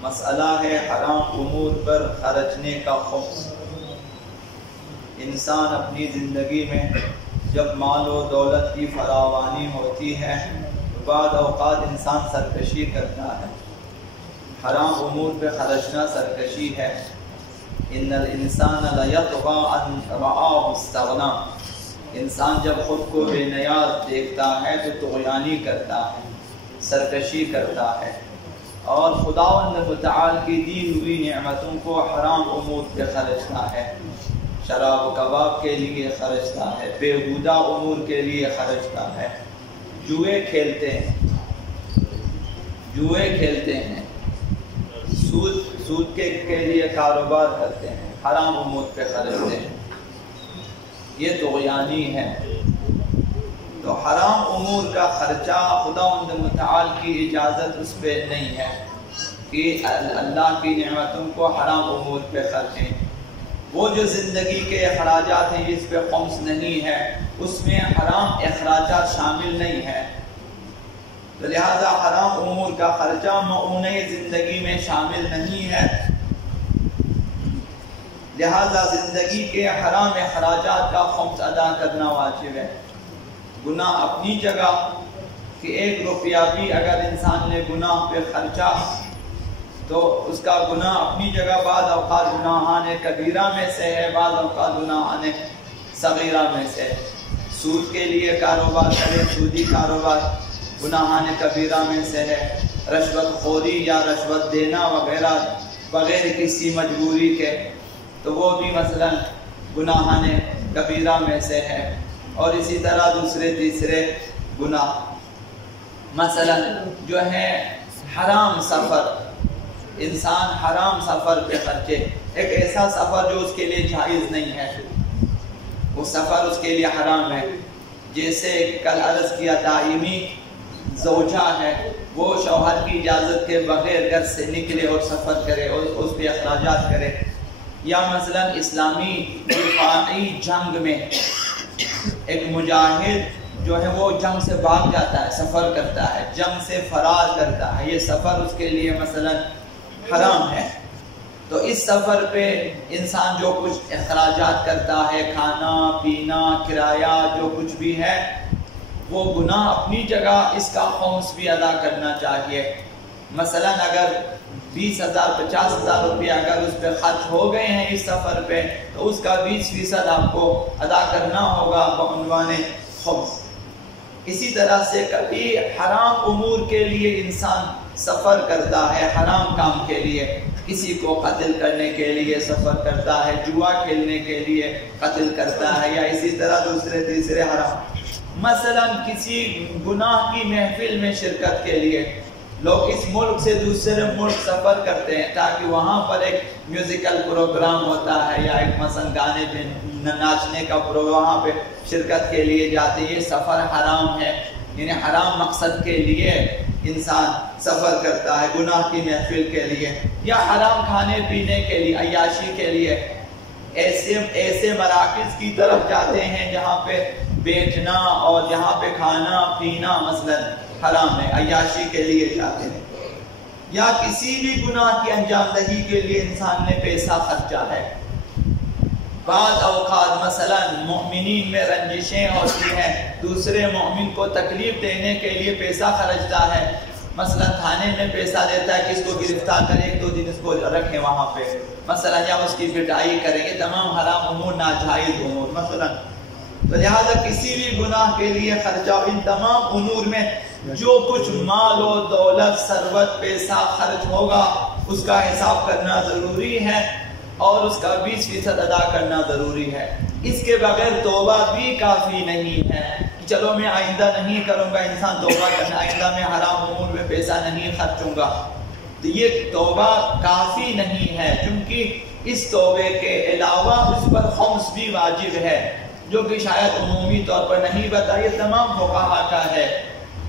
مسئلہ ہے حرام امور پر خرچنے کا خوف۔ انسان اپنی زندگی میں جب مال و دولت کی فراوانی ہوتی ہے تو بعض اوقات انسان سرکشی کرتا ہے۔ حرام امور پہ خرچنا سرکشی ہے۔ ان الانسان لیطغی ان رآہ استغنی، انسان جب خود کو بے نیاز دیکھتا ہے تو طغیانی کرتا ہے، سرکشی کرتا ہے، اور خداوند متعال کی دی ہوئی نعمتوں کو حرام امور پہ خرچتا ہے، شراب و کباب کے لیے خرچتا ہے، بیہودہ امور کے لیے خرچتا ہے، جوئے کھیلتے ہیں، سود کے لیے کاروبار کرتے ہیں، حرام امور پہ خرچتے ہیں، یہ طغیانی ہے۔ تو حرام امور کا خرچہ خداوند متعال کی اجازت اس پہ نہیں ہے کہ اللہ کی نعمتوں کو حرام امور پہ خرچیں۔ وہ جو زندگی کے اخراجات ہیں اس پہ خمس نہیں ہے، اس میں حرام اخراجات شامل نہیں ہے، تو لہذا حرام امور کا خرچہ معونِ زندگی میں شامل نہیں ہے۔ لہذا زندگی کے حرام اخراجات کا خمس ادا کرنا واجب ہے۔ گناہ اپنی جگہ کہ 1 روپیہ بھی اگر انسان نے گناہ پہ خرچا تو اس کا گناہ اپنی جگہ، بعض اوقات گناہان کبیرہ میں سے ہے، بعض اوقات گناہان صغیرہ میں سے۔ سود کے لیے کاروبار کرے، سودی کاروبار گناہان کبیرہ میں سے ہے۔ رشوت خوری یا رشوت دینا وغیرہ بغیر کسی مجبوری کے تو وہ بھی مثلا گناہان کبیرہ میں سے ہے۔ اور اسی طرح دوسرے تیسرے گناہ، مثلا جو ہے حرام سفر، انسان حرام سفر پہ خرچے، ایک ایسا سفر جو اس کے لیے جائز نہیں ہے، وہ سفر اس کے لیے حرام ہے۔ جیسے کل عرض کیا دائمی زوجہ ہے، وہ شوہر کی اجازت کے بغیر گھر سے نکلے اور سفر کرے اور اس پہ اخراجات کرے۔ یا مثلا اسلامی دفاعی جنگ میں ایک مجاہد جو ہے وہ جنگ سے بھاگ جاتا ہے، سفر کرتا ہے، جنگ سے فرار کرتا ہے، یہ سفر اس کے لیے مثلا حرام ہے۔ تو اس سفر پہ انسان جو کچھ اخراجات کرتا ہے، کھانا پینا کرایہ جو کچھ بھی ہے، وہ گناہ اپنی جگہ، اس کا خمس بھی ادا کرنا چاہیے۔ مثلا اگر 20,000 50,000 روپیہ اگر اس پہ خرچ ہو گئے ہیں اس سفر پہ تو اس کا 20% آپ کو ادا کرنا ہوگا بعنوان خمس۔ اسی طرح سے کبھی حرام امور کے لیے انسان سفر کرتا ہے، حرام کام کے لیے، کسی کو قتل کرنے کے لیے سفر کرتا ہے، جوا کھیلنے کے لیے قتل کرتا ہے، یا اسی طرح دوسرے تیسرے حرام، مثلا کسی گناہ کی محفل میں شرکت کے لیے لوگ اس ملک سے دوسرے ملک سفر کرتے ہیں تاکہ وہاں پر ایک میوزیکل پروگرام ہوتا ہے یا ایک مثلا گانے پہ ناچنے کا پروگرام، وہاں پہ شرکت کے لیے جاتے ہیں، یہ سفر حرام ہے، یعنی حرام مقصد کے لیے انسان سفر کرتا ہے گناہ کی محفل کے لیے، یا حرام کھانے پینے کے لیے، عیاشی کے لیے ایسے مراکز کی طرف جاتے ہیں جہاں پہ بیٹھنا اور جہاں پہ کھانا پینا مثلا حرام ہے، عیاشی کے لیے جاتے ہیں، یا کسی بھی گناہ کی انجام دہی کے لیے انسان نے پیسہ خرچا ہے۔ بعض اوقات مثلا مومنین میں رنجشیں ہوتی ہیں، دوسرے مومن کو تکلیف دینے کے لیے پیسہ خرچتا ہے، مثلا تھانے میں پیسہ دیتا ہے کہ اس کو گرفتار کریں، 1-2 دن اس کو رکھیں وہاں پہ، مثلا یا اس کی پٹائی کریں، یہ تمام حرام امور، ناجائز امور مثلا۔ تو لہذا کسی بھی گناہ کے لیے خرچہ، ان تمام امور میں جو کچھ مال و دولت ثروت پیسہ خرچ ہوگا اس کا حساب کرنا ضروری ہے اور اس کا 20% ادا کرنا ضروری ہے۔ اس کے بغیر توبہ بھی کافی نہیں ہے کہ چلو میں آئندہ نہیں کروں گا، انسان توبہ کرنا، آئندہ میں حرام امور میں پیسہ نہیں خرچوں گا، تو یہ توبہ کافی نہیں ہے، کیونکہ اس توبے کے علاوہ اس پر خمس بھی واجب ہے، جو کہ شاید عمومی طور پر نہیں بتا، یہ تمام فقہا کا ہے۔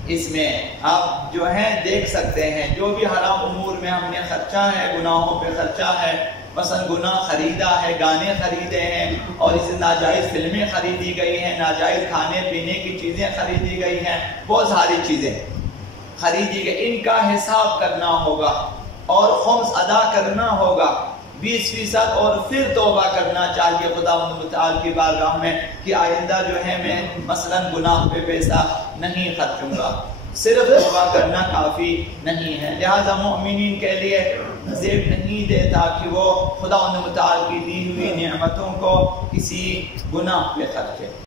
اس میں آپ جو ہے دیکھ سکتے ہیں جو بھی حرام امور میں ہم نے خرچہ ہے، گناہوں پہ خرچہ ہے، مثلا گناہ خریدا ہے، گانے خریدے ہیں اور اسے ناجائز فلمیں خریدی گئی ہیں، ناجائز کھانے پینے کی چیزیں خریدی گئی ہیں، بہت ساری چیزیں خریدی گئی، ان کا حساب کرنا ہوگا اور خمس ادا کرنا ہوگا 20% اور پھر توبہ کرنا چاہیے خدا متعال کی بارگاہ میں کہ آئندہ جو ہے میں مثلا گناہ پہ پیسہ نہیں خرچوں گا. صرف توبہ کرنا کافی نہیں ہے. لہذا مومنین کے لیے زیب نہیں دیتا کہ وہ خدا متعال کی دی ہوئی نعمتوں کو کسی گناہ پہ خرچے.